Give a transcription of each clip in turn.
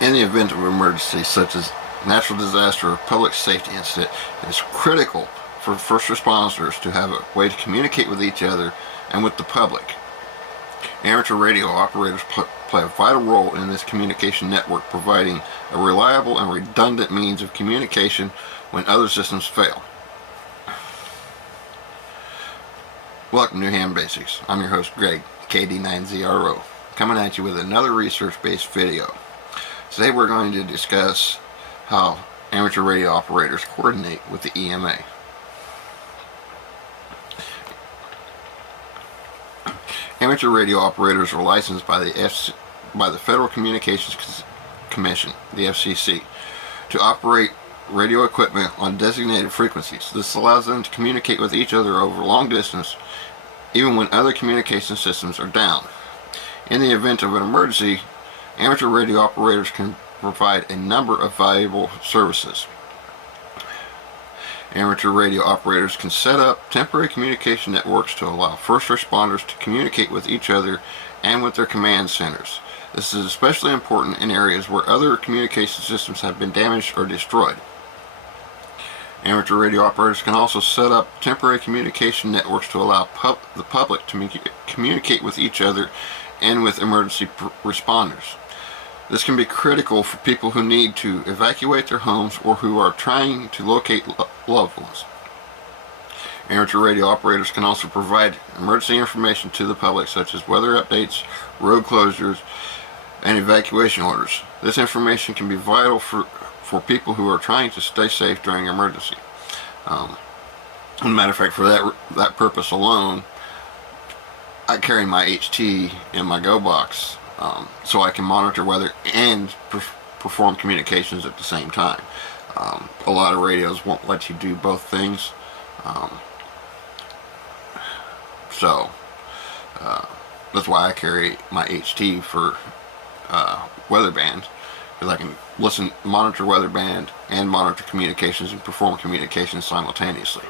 In the event of an emergency such as natural disaster or public safety incident, it is critical for first responders to have a way to communicate with each other and with the public. Amateur radio operators play a vital role in this communication network, providing a reliable and redundant means of communication when other systems fail. Welcome to Ham Basics. I'm your host Greg, KD9ZRO, coming at you with another research-based video. Today we're going to discuss how amateur radio operators coordinate with the EMA. Amateur radio operators are licensed by the Federal Communications Commission, the FCC, to operate radio equipment on designated frequencies. This allows them to communicate with each other over long distance, even when other communication systems are down. In the event of an emergency, amateur radio operators can provide a number of valuable services. Amateur radio operators can set up temporary communication networks to allow first responders to communicate with each other and with their command centers. This is especially important in areas where other communication systems have been damaged or destroyed. Amateur radio operators can also set up temporary communication networks to allow the public to communicate with each other and with emergency responders. This can be critical for people who need to evacuate their homes or who are trying to locate loved ones. Amateur radio operators can also provide emergency information to the public, such as weather updates, road closures, and evacuation orders. This information can be vital for people who are trying to stay safe during an emergency. As a matter of fact, for that purpose alone, I carry my HT in my Go box so I can monitor weather and perform communications at the same time. A lot of radios won't let you do both things, so that's why I carry my HT for weather band, because I can monitor weather band and monitor communications and perform communications simultaneously.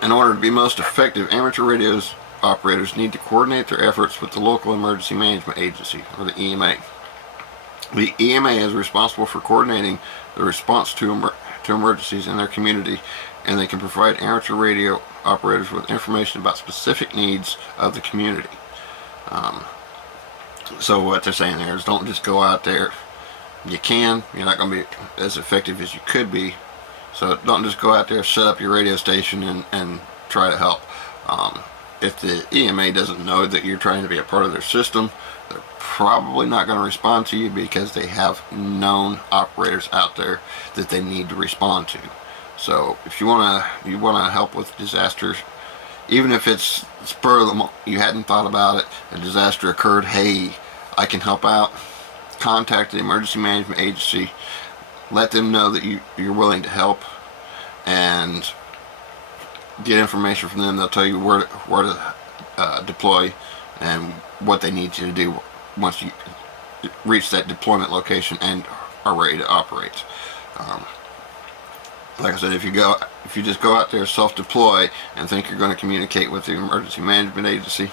In order to be most effective, amateur radio operators need to coordinate their efforts with the local emergency management agency, or the EMA. The EMA is responsible for coordinating the response to emergencies in their community, and they can provide amateur radio operators with information about specific needs of the community. So what they're saying there is, don't just go out there. You're not going to be as effective as you could be, so don't just go out there, set up your radio station and try to help. If the EMA doesn't know that you're trying to be a part of their system, they're probably not going to respond to you, because they have known operators out there that they need to respond to. So if you want to help with disasters, even if it's spur of the moment, you hadn't thought about it, a disaster occurred, hey, I can help out, contact the emergency management agency, let them know that you're willing to help, and get information from them. They'll tell you where to deploy and what they need you to do once you reach that deployment location and are ready to operate. Like I said, if you just go out there, self-deploy, and think you're going to communicate with the emergency management agency,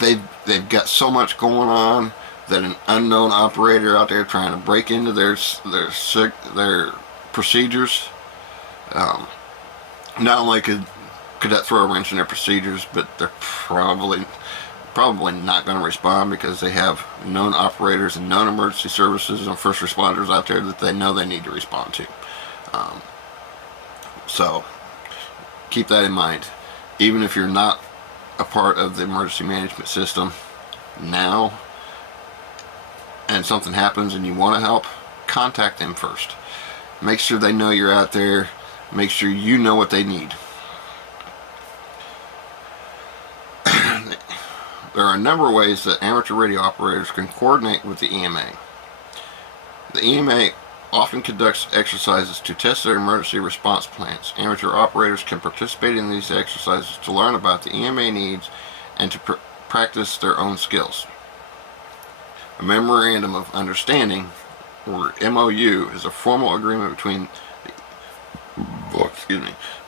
they've got so much going on that an unknown operator out there trying to break into their procedures, not only could that throw a wrench in their procedures, but they're probably not going to respond, because they have known operators and known emergency services and first responders out there that they know they need to respond to. So keep that in mind. Even if you're not a part of the emergency management system now, and something happens and you want to help, contact them first. Make sure they know you're out there. Make sure you know what they need. There are a number of ways that amateur radio operators can coordinate with the EMA. The EMA often conducts exercises to test their emergency response plans. Amateur operators can participate in these exercises to learn about the EMA needs and to practice their own skills. A Memorandum of Understanding, or MOU, is a formal agreement between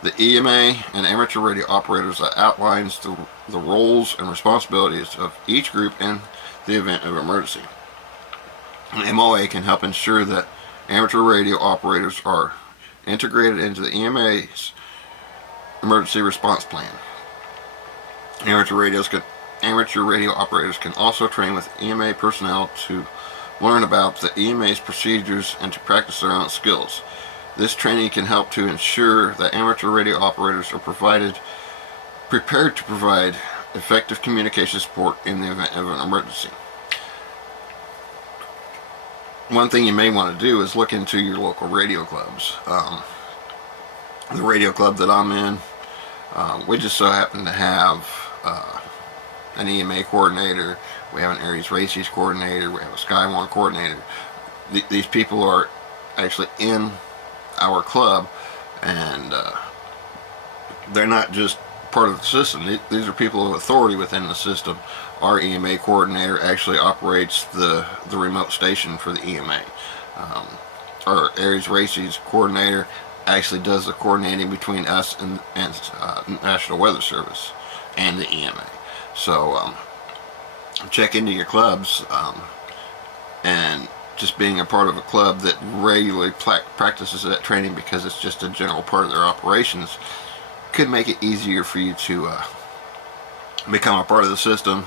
the EMA and amateur radio operators that outlines the roles and responsibilities of each group and the event of emergency. An MOA can help ensure that amateur radio operators are integrated into the EMA's emergency response plan. Amateur radio operators can also train with EMA personnel to learn about the EMA's procedures and to practice their own skills. This training can help to ensure that amateur radio operators are prepared to provide effective communication support in the event of an emergency. One thing you may want to do is look into your local radio clubs. The radio club that I'm in, we just so happen to have an EMA coordinator, we have an Aries Races coordinator, we have a Skywarn coordinator. These people are actually in our club, and they're not just part of the system. These are people of authority within the system. Our EMA coordinator actually operates the remote station for the EMA. Our Aries Races coordinator actually does the coordinating between us and National Weather Service and the EMA. So check into your clubs, and just being a part of a club that regularly practices that training, because it's just a general part of their operations, could make it easier for you to become a part of the system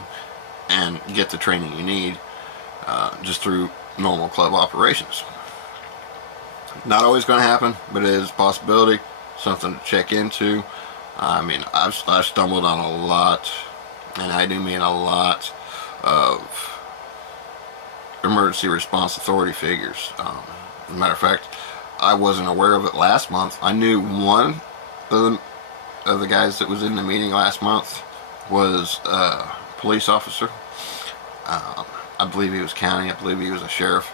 and get the training you need just through normal club operations. Not always going to happen, but it is a possibility, something to check into. I mean, I've stumbled on a lot, and I do mean a lot, of emergency response authority figures. As a matter of fact, I wasn't aware of it last month. I knew one of the guys that was in the meeting last month was a police officer. I believe he was county, I believe he was a sheriff.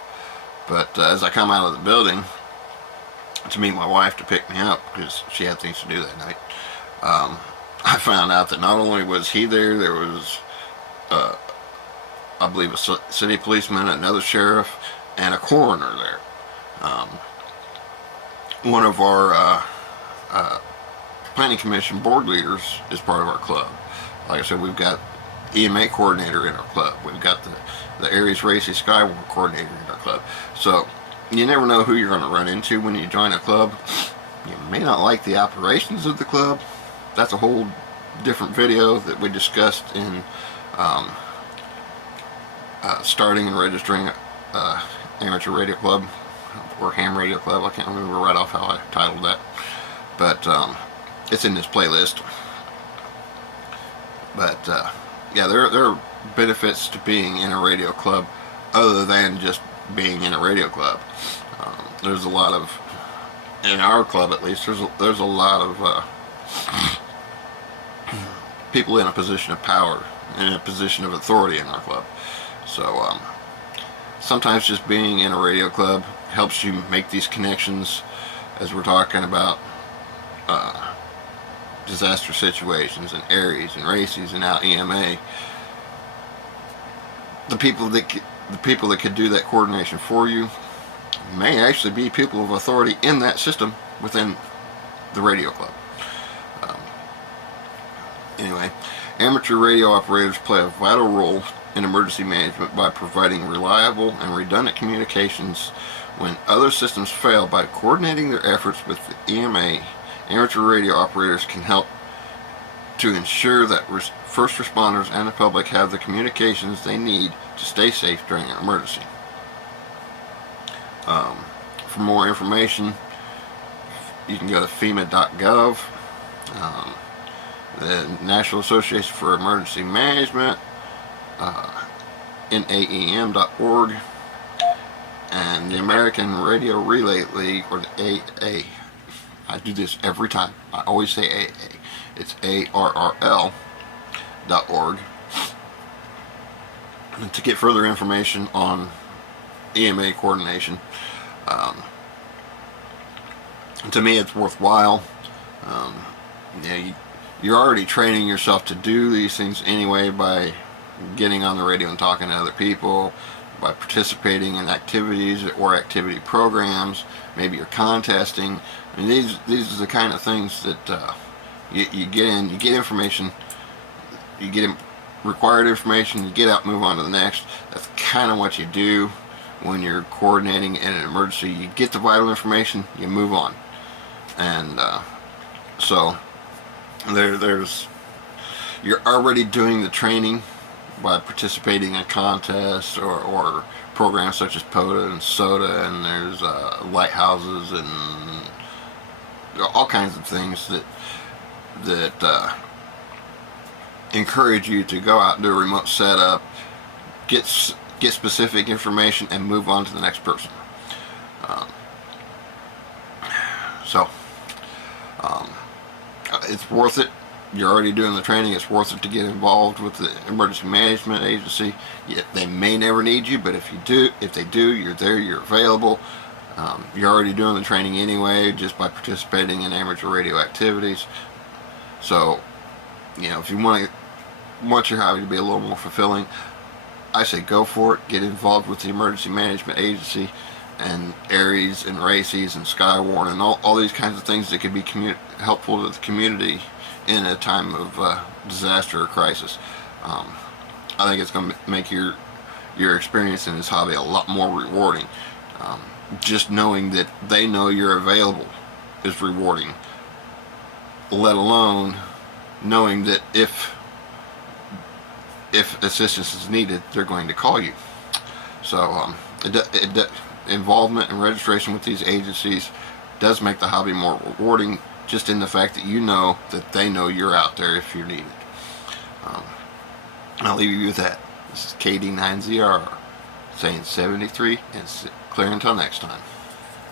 But as I come out of the building to meet my wife to pick me up, because she had things to do that night, I found out that not only was he there, there was I believe a city policeman, another sheriff, and a coroner there. One of our planning commission board leaders is part of our club. Like I said, we've got EMA coordinator in our club. We've got the Aries Races Skywarn coordinator in our club. So you never know who you're going to run into when you join a club. You may not like the operations of the club. That's a whole different video that we discussed in starting and registering amateur radio club, or ham radio club. I can't remember right off how I titled that, but it's in this playlist. But yeah, there are benefits to being in a radio club other than just being in a radio club. There's a lot of, in our club at least, there's a lot of people in a position of power, in a position of authority in our club. So sometimes just being in a radio club helps you make these connections, as we're talking about disaster situations and Aries and Races and now EMA. The people that could do that coordination for you may actually be people of authority in that system within the radio club. Anyway, amateur radio operators play a vital role in emergency management by providing reliable and redundant communications when other systems fail. By coordinating their efforts with the EMA, amateur radio operators can help to ensure that first responders and the public have the communications they need to stay safe during an emergency. For more information, you can go to FEMA.gov, the National Association for Emergency Management, NAEM.org, and the American Radio Relay League, or the AA. I do this every time. I always say AA. It's ARRL.org. And to get further information on EMA coordination, to me it's worthwhile. You're already training yourself to do these things anyway by getting on the radio and talking to other people, by participating in activities or activity programs. Maybe you're contesting. I mean, these are the kind of things that you get information, you get required information, you get out, move on to the next. That's kind of what you do when you're coordinating in an emergency. You get the vital information, you move on. And so you're already doing the training by participating in contests or programs such as POTA and SOTA, and there's lighthouses and all kinds of things that encourage you to go out and do a remote setup, get specific information, and move on to the next person. It's worth it. You're already doing the training. It's worth it to get involved with the emergency management agency. They may never need you, but if they do, you're there, you're available. You're already doing the training anyway, just by participating in amateur radio activities. So, if you want your hobby to be a little more fulfilling, I say go for it. Get involved with the emergency management agency and ARES and RACES and Skywarn and all these kinds of things that could be helpful to the community in a time of disaster or crisis. I think it's going to make your experience in this hobby a lot more rewarding. Just knowing that they know you're available is rewarding, let alone knowing that if assistance is needed, they're going to call you. So involvement and registration with these agencies does make the hobby more rewarding, just in the fact that you know that they know you're out there if you're needed. I'll leave you with that. This is KD9ZR saying 73 and clear until next time.